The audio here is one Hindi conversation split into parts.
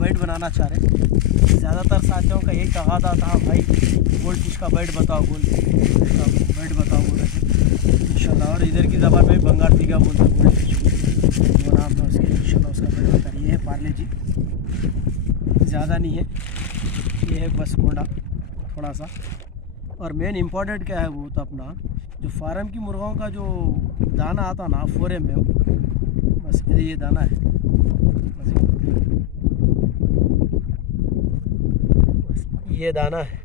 बैट बनाना चाह रहे। ज़्यादातर साथियों का यही तगादा था, भाई गोल्ड फिश का बैट बताओ, गोल्ड फिश का बैट बताओ बोल रहे थे इंशाल्लाह। और इधर की ज़बान में बंगार तिगा बोलते हैं गोल्ड फिश को, वो नाम था उसके। इंशाल्लाह उसका बैट बता रही है पार्ले जी, ज़्यादा नहीं है, ये है बस कोंडा थोड़ा सा। और मेन इम्पॉर्टेंट क्या है वो तो अपना जो फार्म की मुर्गों का जो दाना आता ना 4 mm, बस ये दाना है, बस ये दाना है,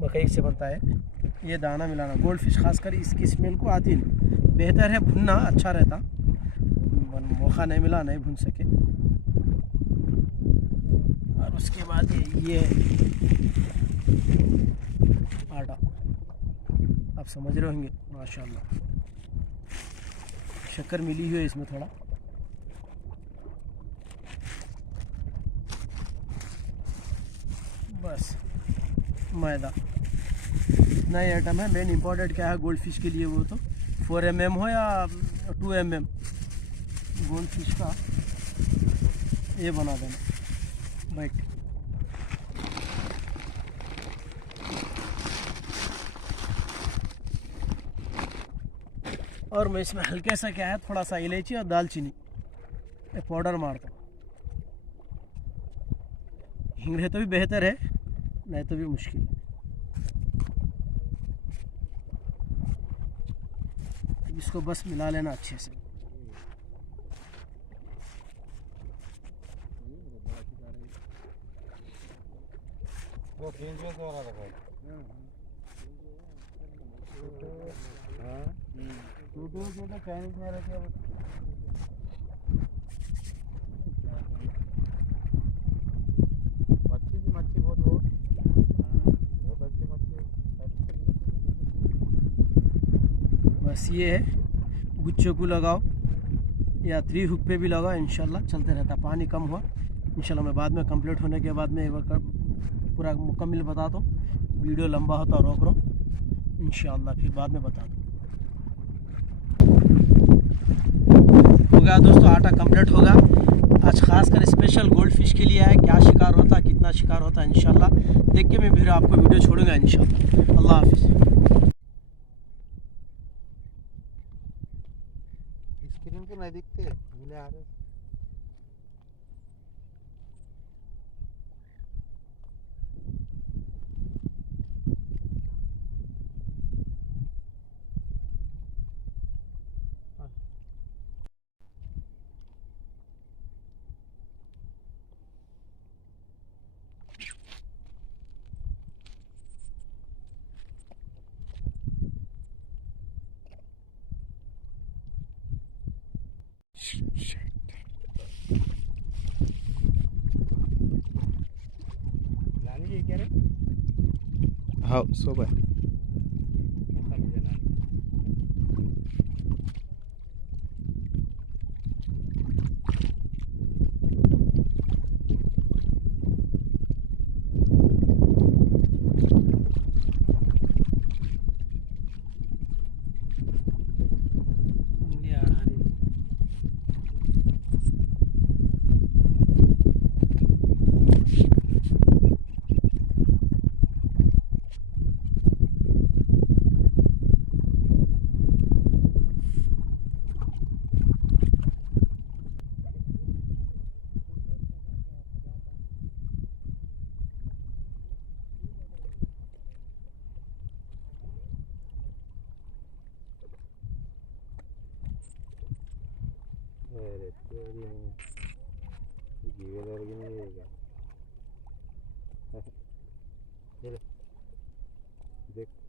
मकई से बनता है। ये दाना मिलाना गोल्ड फिश खासकर इसकी स्मेल को आती नहीं। बेहतर है भुनना, अच्छा रहता, मौका नहीं मिला, नहीं भुन सके। और उसके बाद ये आटा आप समझ रहे होंगे, माशाल्लाह शक्कर मिली हुई है इसमें थोड़ा। बस मैदा, इतना ही आइटम है। मेन इम्पॉर्टेंट क्या है गोल्ड फिश के लिए, वो तो 4 mm हो या 2 mm गोल्ड फिश का ये बना देना बैट। और मैं इसमें हल्के सा क्या है, थोड़ा सा इलायची और दालचीनी पाउडर मारता हूँ। हिंग रहे तो भी बेहतर है, नहीं तो भी मुश्किल। इसको बस मिला लेना अच्छे से। वो गेंद में तो रहा था हाँ टूटू को तो चाइनीज में रखे मच्छी की मच्छी बहुत अच्छी मच्छी। बस ये है, गुच्छों को लगाओ या 3 हुक पे भी लगाओ, इंशाल्लाह चलते रहता। पानी कम हुआ इंशाल्लाह मैं बाद में कंप्लीट होने के बाद में एक बार पूरा मुकम्मल बता दो। वीडियो लंबा होता रोक रो इंशाल्लाह, फिर बाद में बता दो। हो गया दोस्तों, आटा कंप्लीट होगा। आज खासकर स्पेशल गोल्ड फिश के लिए है, क्या शिकार होता है, कितना शिकार होता है, इंशाल्लाह देख के मैं फिर आपको वीडियो छोड़ूंगा इंशाल्लाह। अल्लाह हाफिज़। स्क्रीन पे नहीं दिखते मिले आ रहे। हाँ सुबह देख